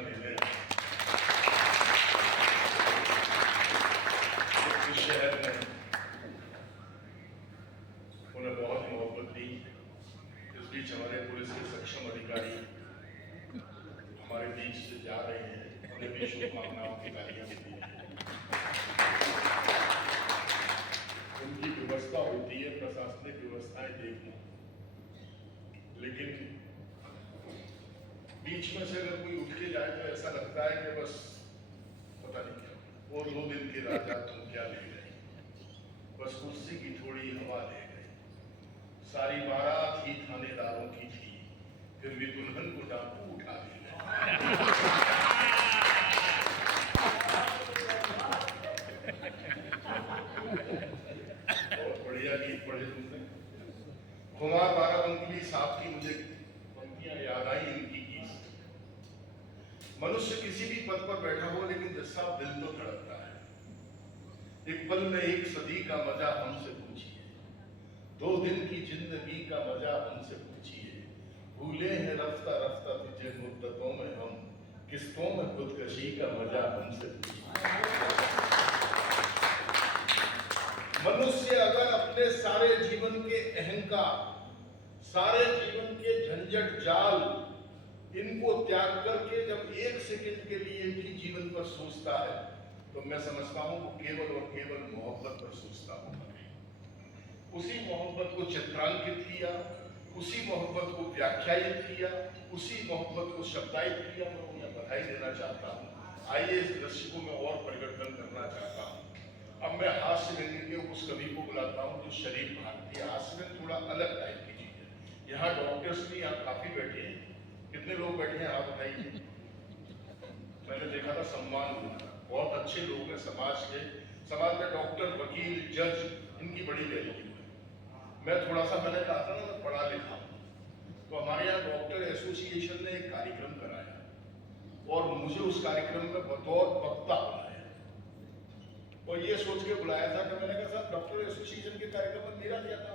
सूचना देने इस शहर में उन्हें बहुत मोहब्बत दी। इस बीच हमारे पुलिस के सक्षम अधिकारी हमारे बीच से जा रहे हैं, उन्हें भी शुभकामनाओं की गालियां दी हैं। उनकी व्यवस्था होती है, प्रशासनिक व्यवस्थाएं देखना, लेकिन बीच में से अगर कोई उठ के जाए तो ऐसा लगता है कि बस पता नहीं क्या, वो 2 दिन के राजा तुम क्या ले गए, बस कुर्सी की थोड़ी हवा ले गए। सारी बारात ही थानेदारों की थी, फिर भी दुल्हन को डाकू उठा ले गए। बहुत बढ़िया गीत पढ़े तुमने। कुमार बाराबंकी साहब की मुझे पंक्तियां याद आई इनकी गीत। मनुष्य किसी भी पद पर बैठा हो, लेकिन जैसा दिल तो धड़कता है। एक पल में एक सदी का मजा हमसे पूछिए, 2 दिन की जिंदगी का मजा हमसे पूछिए। भूले हैं रफ्ता रफ्ता तुझे मुद्दतों में हम, किस्तों में खुदकशी का मजा हमसे पूछिए। मनुष्य अगर अपने सारे जीवन के अहंकार, सारे जीवन के झंझट जाल, इनको त्याग करके जब 1 सेकंड के लिए भी जीवन पर सोचता है, तो मैं समझता हूं वो केवल और केवल मोहब्बत पर सोचता हूं। उसी मोहब्बत को चित्रांकित किया, उसी मोहब्बत को व्याख्यायित किया, उसी मोहब्बत को शब्दायित किया। मैं उन्हें बधाई देना चाहता हूं। आइए इस दृश्य को मैं और परिवर्तन करना चाहता हूं। अब मैं हास्य व्यंग्य के उस कवि को बुलाता हूं जो शरीफ भारतीय। हास्य में थोड़ा अलग टाइप की चीज है। यहाँ डॉक्टर्स भी यहाँ काफी बैठे हैं। कितने लोग बैठे हैं आप बताइए। मैंने देखा था सम्मान हुआ, बहुत अच्छे लोग हैं समाज के। समाज में डॉक्टर, वकील, जज, इनकी बड़ी वैल्यू है। मैं थोड़ा सा, मैंने कहा था ना मैं पढ़ा लिखा हूं, तो हमारे यहाँ डॉक्टर एसोसिएशन ने एक कार्यक्रम कराया और मुझे उस कार्यक्रम में बतौर वक्ता बुलाया। और ये सोच के बुलाया था कि मैंने कहा साहब डॉक्टर एसोसिएशन के कार्यक्रम में मेरा क्या था।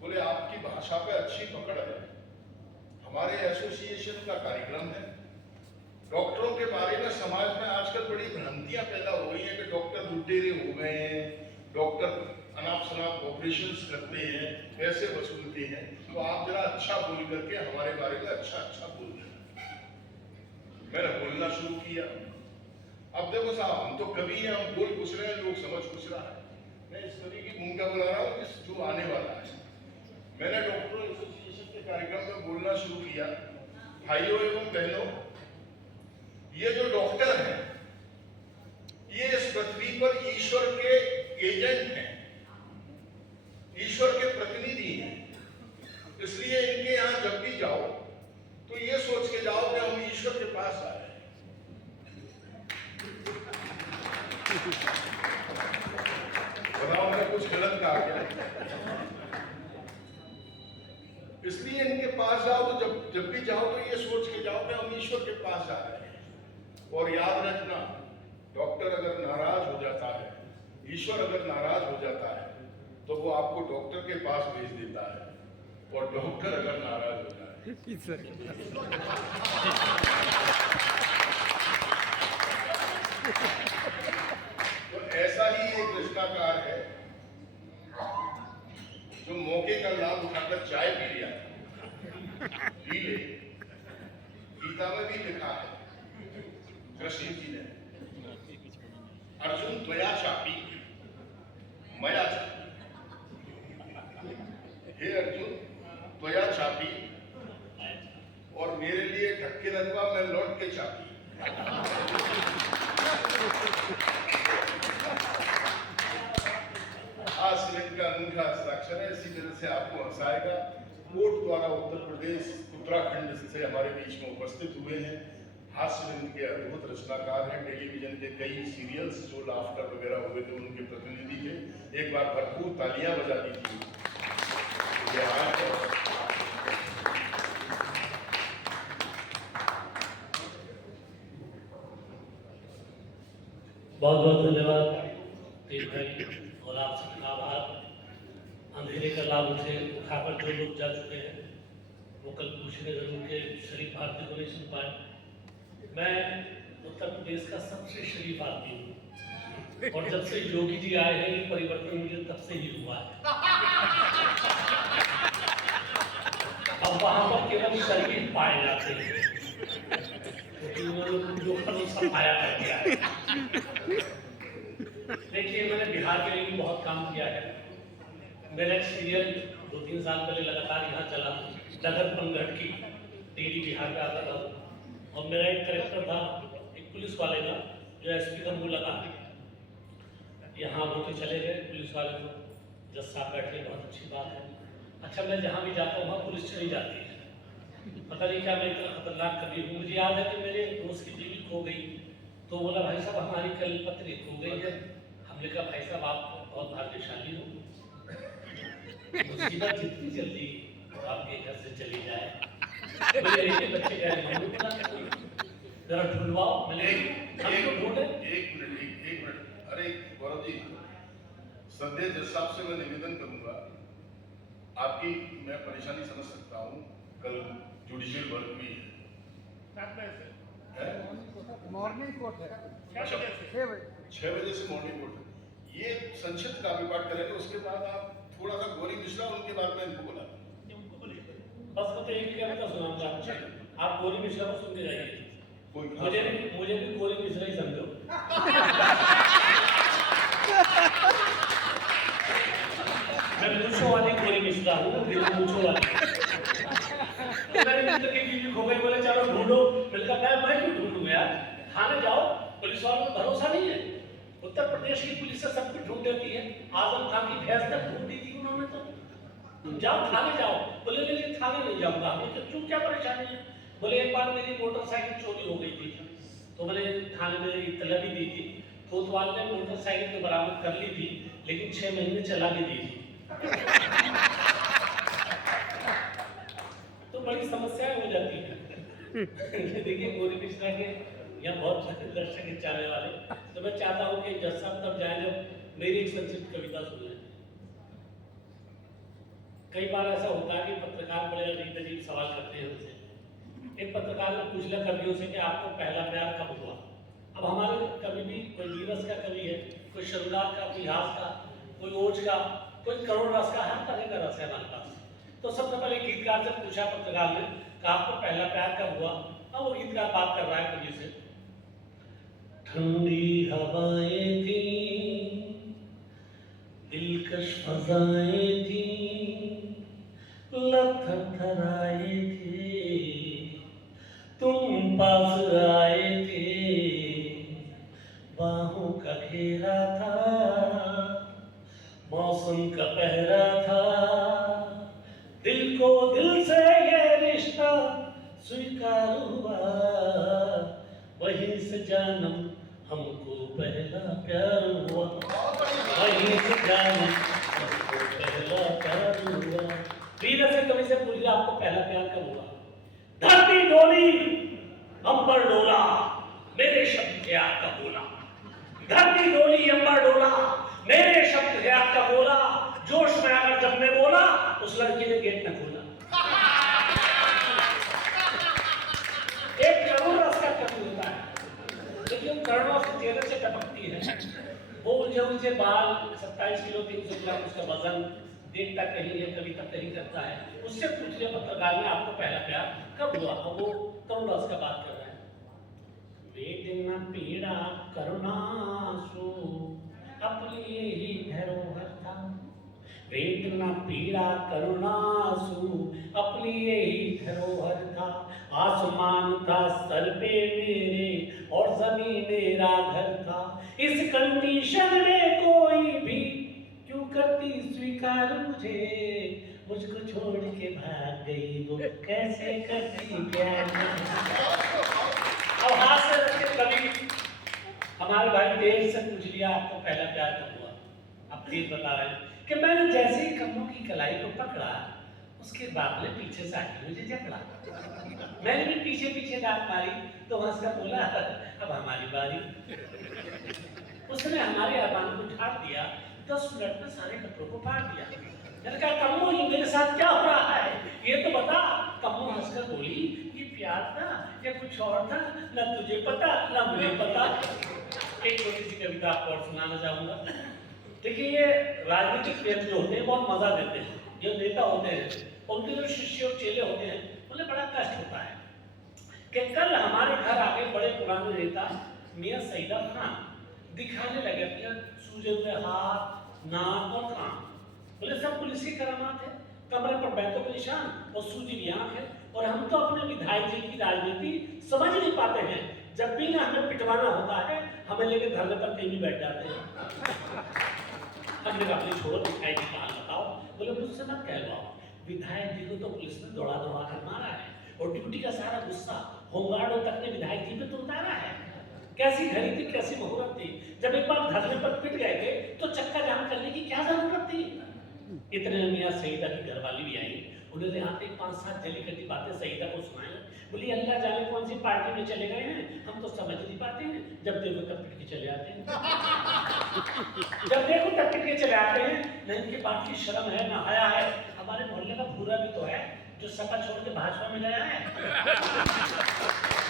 बोले आपकी भाषा पे अच्छी पकड़ है, हमारे एसोसिएशन का कार्यक्रम है। डॉक्टरों के बारे में समाज में आजकल बड़ी भ्रांतियां पैदा हो गई हैं कि डॉक्टर लुटेरे हो गए हैं, डॉक्टर अनाप शनाप ऑपरेशंस करते हैं, पैसे वसूलते हैं। तो आप जरा अच्छा बोल करके हमारे बारे में अच्छा बोल रहे हैं। मैंने बोलना शुरू किया। अब देखो साहब, हम तो कवि हैं, हम बोल कुछ रहे हैं, लोग समझ कुछ रहा है। मैं इस कवि की भूमिका बुला रहा हूँ जो आने वाला है। मैंने डॉक्टर एसोसिएशन के कार्यक्रम में बोलना शुरू किया। भाइयों एवं बहनों, ये जो डॉक्टर हैं, ये इस पृथ्वी पर ईश्वर के एजेंट हैं, ईश्वर के प्रतिनिधि हैं। इसलिए इनके यहां जब भी जाओ तो ये सोच के जाओ कि हम ईश्वर के पास आ रहे हैं। बताओ मैंने कुछ गलत कहा क्या? इसलिए इनके पास जाओ तो जब भी जाओ तो ये सोच के जाओ कि हम ईश्वर के पास जा रहे हैं। और याद रखना, डॉक्टर अगर नाराज हो जाता है, ईश्वर अगर नाराज हो जाता है, तो वो आपको डॉक्टर के पास भेज देता है। और डॉक्टर अगर नाराज हो जाए तो ऐसा ही एक रिश्ताकार है जो मौके का लाभ उठाकर चाय पी लिया। पी ले, गीता में भी लिखा है कृष्ण जी ने, अर्जुन त्वया चापी मया चापी। हे अर्जुन, त्वया चापी, और मेरे लिए ढक्के रखवा, मैं लौट के चापी। हास्य का अनूठा हस्ताक्षर है, इसी तरह से आपको हंसाएगा। कोट द्वारा उत्तर प्रदेश उत्तराखंड से हमारे बीच में उपस्थित हुए हैं। हास्य के अद्भुत रचनाकार हैं। टेलीविजन के कई सीरियल्स जो लाफ्टर वगैरह हुए थे उनके प्रतिनिधि थे। एक बार भरपूर तालियां बजा दीजिए। बहुत बहुत धन्यवाद तेज भाई, और आप सबका आभार। अंधेरे का लाभ उठाकर जो लोग जा चुके हैं वो कल पूछने जरूर के शरीफ भारती को नहीं सुन पाए। मैं उत्तर प्रदेश का सबसे शरीफ आदमी हूँ और जब से योगी जी आए हैं ये परिवर्तन मुझे तब से ही हुआ है। अब वहां पर केवल शरीफ पाए जाते हैं क्योंकि उन्होंने जो भरोसा पाया करके आए। देखिए मैंने बिहार के लिए भी बहुत काम किया है। मेरा एक सीरियल 2-3 साल पहले लगातार यहाँ चला, डगर पंगढ़ की, डीडी बिहार का आता था और मेरा एक कैरेक्टर था एक पुलिस वाले का जो एसपी का मुंह लगा। यहाँ वो तो चले गए पुलिस वाले को, जज साहब बैठे, बहुत अच्छी बात है। अच्छा मैं जहाँ भी जाता हूँ वहाँ पुलिस चली जाती है, पता नहीं क्या मैं इतना खतरनाक कभी हूँ। मुझे याद है कि मेरे दोस्त की बीवी खो गई तो बोला भाई साहब हमारी कल पत्नी खो गई है। हमने कहा भाई साहब आप बहुत भाग्यशाली हो, मुसीबत जितनी जल्दी आपके घर से चली जाए। बच्चे कह रहे हैं जरा ढूंढवाओ। मैंने एक मिनट, अरे गौरव जी, सदैव जज साहब से मैं निवेदन करूंगा, आपकी मैं परेशानी समझ सकता हूँ, कल जुडिशियल वर्क भी है, मॉर्निंग कोर्ट है, 6 बजे से मॉर्निंग कोर्ट है। ये संक्षिप्त काव्य पाठ करेंगे, उसके बाद आप थोड़ा सा गौरी मिश्रा, उनके बाद में इनको बोला बस तो एक कविता सुनाऊंगा, आप गौरी मिश्रा को सुन के जाइए। मुझे भी गौरी मिश्रा ही समझो। मैं मूंछों वाली गौरी मिश्रा हूँ, मूंछों वाली। मेरे मित्र की बीवी खो गई, बोले चलो ढूंढो। मैंने कहा मैं क्यों ढूंढूं यार, थाने जाओ, पुलिस वालों को भरोसा नहीं है। उत्तर प्रदेश की पुलिस से सब कुछ ढूंढ लेती है, आजम खान की भैंस तक ढूंढ दी थी उन्होंने। तो तुम जाओ थाने जाओ। बोले नहीं थाने नहीं जाऊंगा। तो क्यों, क्या परेशानी है? बोले एक बार मेरी मोटरसाइकिल चोरी हो गई थी तो मैंने थाने में इत्तला भी दी थी, कोतवाल ने मोटरसाइकिल तो बरामद कर ली थी लेकिन 6 महीने चला भी दी थी। तो बड़ी समस्याएं हो जाती है। देखिए गौरी मिश्रा के यहाँ बहुत दर्शक हैं चाहने वाले, तो मैं चाहता हूँ कि जज साहब तब जाए जब मेरी एक संक्षिप्त कविता सुन लें। कई बार ऐसा होता है कि पत्रकार बड़े अजीब अजीब सवाल करते हैं हमसे। एक पत्रकार ने पूछ लिया कवियों से कि आपको पहला प्यार कब हुआ। अब हमारे कवि भी, कोई नीरस का कवि है, कोई श्रृंगार का, कोई हास का, कोई ओज का, कोई करुण रस का, हर तरह का रस है हमारे पास। तो सबसे पहले गीतकार से पूछा पत्रकार ने कि आपको पहला प्यार कब हुआ। अब वो गीतकार बात कर रहा है कवि से। ठंडी हवाएं थी, दिलकश फजाएं थी, लप थरथराए थे, तुम पास आए थे, बाहों का घेरा था, मौसम का पहरा था, दिल को दिल से ये रिश्ता स्वीकार हुआ, वहीं से जानम हमको पहला प्यार हुआ, वहीं से जानम हमको पहला प्यार हुआ। रीडर से कवि से पूछिए आपको पहला प्यार कब हुआ। धरती डोली अंबर डोला, मेरे शब्द थे आपका बोला। धरती डोली अंबर डोला, मेरे शब्द थे आपका बोला। जोश में आकर जब मैं बोला उस लड़की ने गेट न खोला। एक करुण रस का कवि होता है, लेकिन करुणा उसके चेहरे से टपकती है। वो उलझे बाल, 27 किलो 300 ग्राम उसका वजन, देखता कहीं है कविता कहीं करता है। उससे पूछ लिया पत्रकार ने आपको पहला प्यार कब हुआ। अब वो करुण रस का बात कर रहा है। वेदना पीड़ा करुणासु अपनी ही धरोहर था, वेदना पीड़ा करुणासु अपनी ही धरोहर था। आसमान था सर पे मेरे और जमीन मेरा घर था। इस कंडीशन में कोई भी क्यों करती स्वीकार मुझे, मुझको छोड़ के भाग गई वो कैसे करती प्यार। अब हाथ से रखे कवि हमारे भाई तेज से पूछ लिया आपको पहला प्यार कब हुआ। अब तेज बता रहे हैं कि मैंने जैसे ही कमरों की कलाई को पकड़ा उसके बाद में पीछे से आके मुझे जकड़ा। मैंने भी पीछे पीछे डांट मारी तो हंसकर बोला अब हमारी बारी। उसने हमारे अरमान को झाड़ दिया, 10 मिनट में सारे कपड़ों को फाड़ दिया। मैंने कहा कम्मो ये मेरे साथ क्या हो रहा है, ये तो बता। कम्मो हंसकर बोली ये प्यार था या कुछ और था, ना तुझे पता ना मुझे पता। एक छोटी सी कविता आपको और सुनाना चाहूंगा। देखिए, ये राजनीतिक प्रेम जो होते हैं बहुत मजा देते हैं। जो नेता होते हैं उनके जो शिष्य और चेले होते हैं उन्हें बड़ा कष्ट होता है कि कल हमारे घर आके बड़े पुराने नेता मियां सईदा खान दिखाने लगे अपने सूजे हुए हाथ, नाक और कान। बोले सब पुलिस की करामात है, कमरे पर बैठो के निशान और सूजी हुई आंख है, और हम तो अपने विधायक जी की राजनीति समझ नहीं पाते हैं। जब भी ना हमें पिटवाना होता है हमें लेके धरने पर कहीं भी बैठ जाते हैं। हमने कहा अपनी छोड़ो, विधायक जी कहां बताओ। बोले मुझसे मत कहलवाओ, विधायक जी को तो पुलिस ने दौड़ा दौड़ा कर मारा है और ड्यूटी का सारा गुस्सा होमगार्डों तक ने विधायक जी पे तो उतारा है। कैसी घड़ी थी, कैसी मुहूर्त थी, जब एक बार धरने पर पिट गए थे तो चक्का जाम करने की क्या जरूरत थी। इतने में मियां सईदा की घरवाली भी आई, उन्होंने आते 5-7 जली कटी बातें सईदा को सुनाई। बोली अल्लाह जाने कौन सी पार्टी में चले गए हैं, हम तो समझ नहीं पाते हैं। जब देखो तब पिट के चले आते हैं, जब देखो तब पिट के चले आते हैं। न इनके बात की शर्म है न हया है। हमारे मोहल्ले का भूरा भी तो है जो सपा छोड़ के भाजपा में गया है।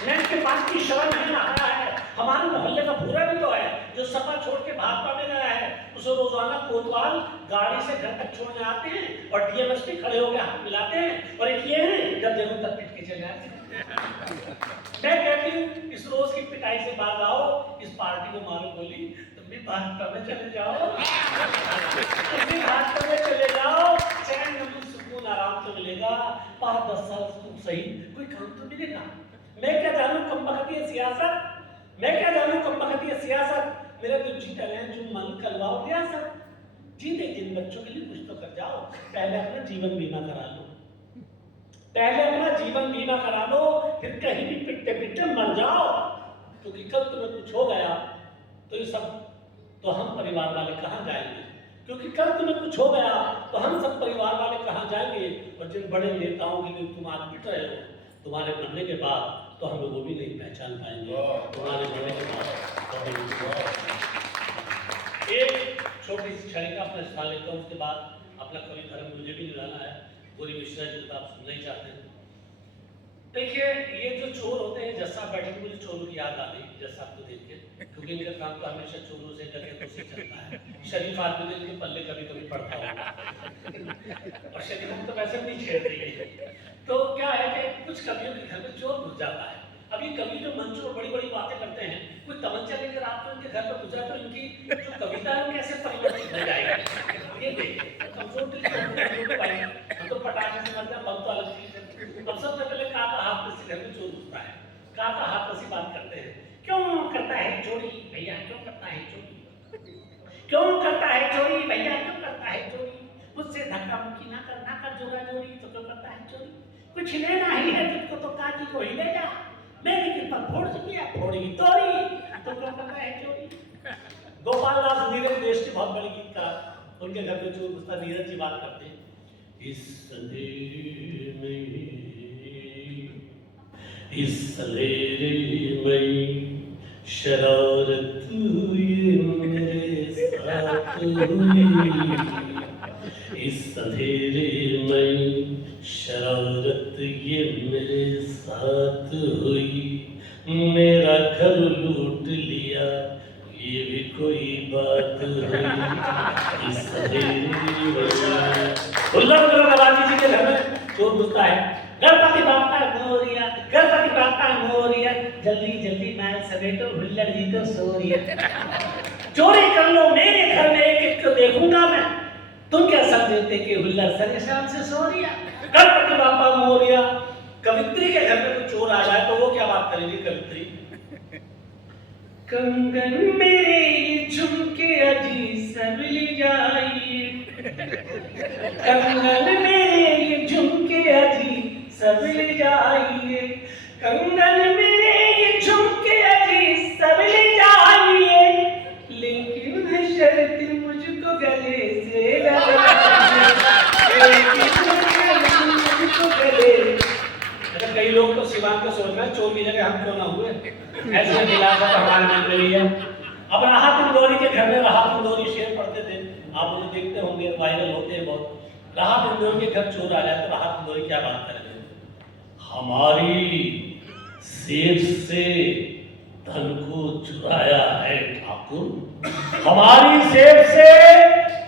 न इनके बात की शर्म है न हया है। हमारे मोहल्ले का भूरा भी तो है जो सपा छोड़ के भाजपा में गया है। उसे रोजाना कोतवाल गाड़ी से घर तक छोड़ने आते हैं और डीएमएसपी खड़े होकर हाथ मिलाते हैं, और एक ये है जब देखो तब पिट के चले आते हैं। मैं कहती हूँ इस रोज की पिटाई से बात आओ, इस पार्टी को मारो गोली, तुम भी भाजपा में चले जाओ, तुम भी भाजपा में चले जाओ, चैन सुकून आराम से मिलेगा। 5-10 साल सही कोई काम तो मिलेगा। मैं क्या जानू कमबख्ती सियासत, मैं क्या जानू कमबख्ती सियासत, मेरा तो जीता रहे जो मन करवाओ रियासत। जीते जिन बच्चों के लिए कुछ तो कर जाओ, पहले अपना जीवन बीमा करा लो, पहले अपना जीवन बीमा करा लो, फिर कहीं भी पिटते पिटते मर जाओ। क्योंकि कल तुम्हें कुछ हो गया तो ये सब तो हम परिवार वाले कहाँ जाएंगे, क्योंकि कल तुम्हें कुछ हो गया तो हम सब परिवार वाले कहाँ जाएंगे। और जिन बड़े नेताओं के लिए तुम आज पिट रहे हो, तुम्हारे मरने के बाद तो हमें वो भी नहीं पहचान पाएंगे। तुम्हारे मरने के बाद एक छोटी सी छड़ी का अपना स्थान लेता हूँ, उसके बाद अपना कवि धर्म मुझे भी निभाना है। पूरी मिश्रा जी तो आप सुनना ही चाहते हैं। देखिए, ये जो चोर होते हैं, जैसा बैठे मुझे चोरों की याद आ गई जैसा आपको देख के, क्योंकि इनका काम तो हमेशा चोरों से डके तो से चलता है। शरीफ आदमी इनके पल्ले कभी कभी पड़ता होगा और शरीफ तो वैसे नहीं छेड़ती है। तो क्या है कि कुछ कवियों के घर में चोर घुस जाता है। अब ये कवि जो मंच पर बड़ी बड़ी बातें करते हैं, कोई तमंचा लेकर आपको इनके घर पर गुजरा तो इनकी जो कविता है कैसे परिवर्तित हो जाएगी। ये देखिए, हम तो पटाखे से मरते हैं, बम तो अलग चीज है। अब सबसे पहले काका हाथ में से घर में चोर घुसता है, काका हाथ में से बात करते हैं, क्यों करता है चोरी भैया, क्यों करता है चोरी, क्यों करता है चोरी भैया, क्यों करता है चोरी, मुझसे धक्का मुक्की ना कर जोरा जोरी, तो क्यों करता है चोरी, कुछ लेना ही है तुझको तो काजी को ही ले जा, मेरी कृपा फोड़ चुकी है फोड़ेगी तोरी, तो क्यों करता है चोरी। गोपाल दास नीरज देश के बहुत बड़े गीतकार, उनके घर में चोर घुसता, नीरज जी बात करते हैं, इस अंधेरे में शरारत ये मेरे साथ हुई, इस अंधेरे में शरारत ये मेरे साथ हुई, मेरा घर लूट लिया ये भी कोई बात हुई, इस अंधेरे में राजी जी के घर में चोर घुसता है, गणपति बाप्पा मोरिया, गणपति बाप्पा मोरिया, जल्दी जल्दी मैं समेटो हुल्लड़ जी तो सोरिया, चोरी कर लो मेरे घर में एक एक को देखूंगा मैं, तुम क्या समझते कि हुल्लड़ सरे शाम से सोरिया। गणपति बाप्पा मोरिया। कवित्री के घर में कोई चोर आ जाए तो वो क्या बात करेगी कवित्री, कंगन मेरे ये झुमके अजी सब ले जाइए, कंगन मेरे ये झुमके अजी सब ले जाइए, कंगन मेरे ये झुमके अजी सब ले जाइए, लेकिन है शर्त मुझको गले से लगाइए, लेकिन है शर्त मुझको गले। अगर कई लोग तो सिवान को सोच रहे हैं चोर की जगह हम क्यों ना हुए, ऐसे मिलाकर हमारे मन में है। अब राहत इंदौरी के घर में राहत इंदौरी शेर पढ़ते थे, आप उन्हें देखते होंगे, वायरल होते हैं बहुत। राहत इंदौरी के घर चोर आ जाए तो राहत इंदौरी क्या बात करेंगे, हमारी सेठ से धन को चुराया है ठाकुर, हमारी सेठ से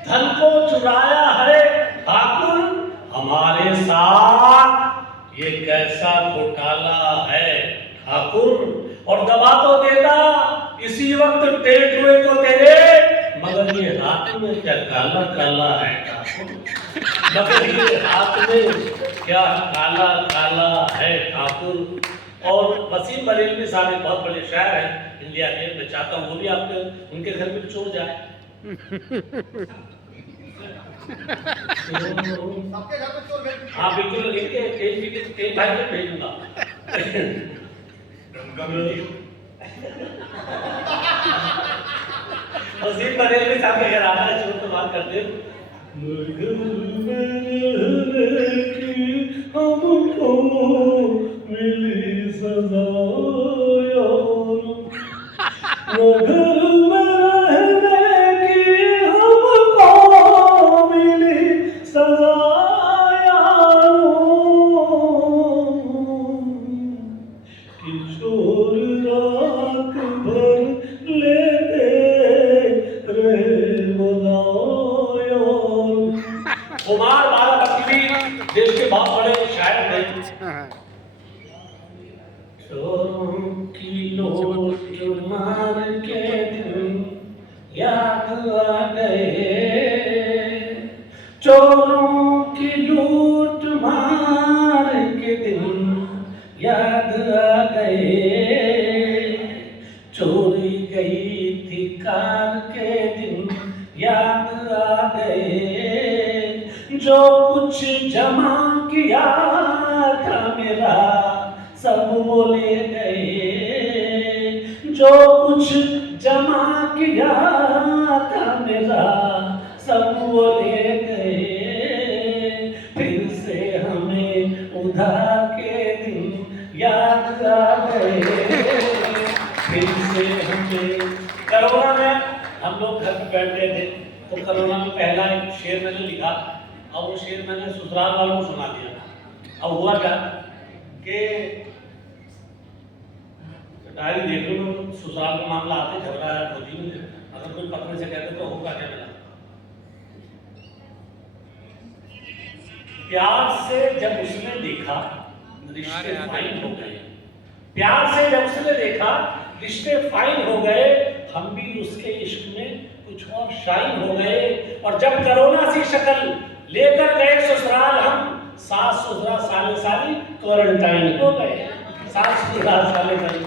धन को चुराया है ठाकुर, हमारे साथ ये कैसा घोटाला है ठाकुर। और दबा तो देता इसी वक्त टेट हुए तो तेरे, मगर ये हाथ में क्या काला काला है ठाकुर, मगर ये हाथ में क्या काला काला है ठाकुर। और वसीम बरेलवी साहब एक बहुत बड़े शायर हैं इंडिया के, मैं चाहता हूँ वो भी आपके उनके घर में चोर जाए। सबके घर में चोर भेज हाँ बिल्कुल, इनके तेज भाई को भेजूंगा। वसीम बरेलवी साहब के घर आना है, चोर तो बात करते हैं। हमको मिली सजा यार, घर में रहने की हमको मिली सजा यारो, कि चोर रात भर लेते रहे बजा यार। कुमार बाराबंकी देश के बहुत बड़े शायर थे। चोरों की लूट मार के दिन याद आ गए, चोरों की लूट मार के दिन याद आ गए, चोरी गई थी कार के दिन याद आ गए, जो कुछ जमा किया था मेरा सब वो ले गए, जो कुछ जमा किया था मेरा सब वो ले गए, फिर से हमें उधार के दिन याद आ गए, फिर से हमें। कोरोना में हम लोग घर पे बैठे थे, तो कोरोना में पहला एक शेर मैंने लिखा और वो शेर मैंने ससुराल वालों को सुना दिया। अब हुआ क्या कि डायरी देख लो, ससुराल का मामला आते झगड़ा होती नहीं, अगर कोई पत्नी से कहते तो होगा क्या मिला। प्यार से जब उसने देखा रिश्ते फाइन हो गए, प्यार से जब उसने देखा रिश्ते फाइन हो गए, हम भी उसके इश्क में कुछ और शाइन हो गए। और जब कोरोना सी शक्ल लेकर गए ससुराल हम, सास ससुरा साले साली क्वारंटाइन हो गए, सास ससुरा साले साली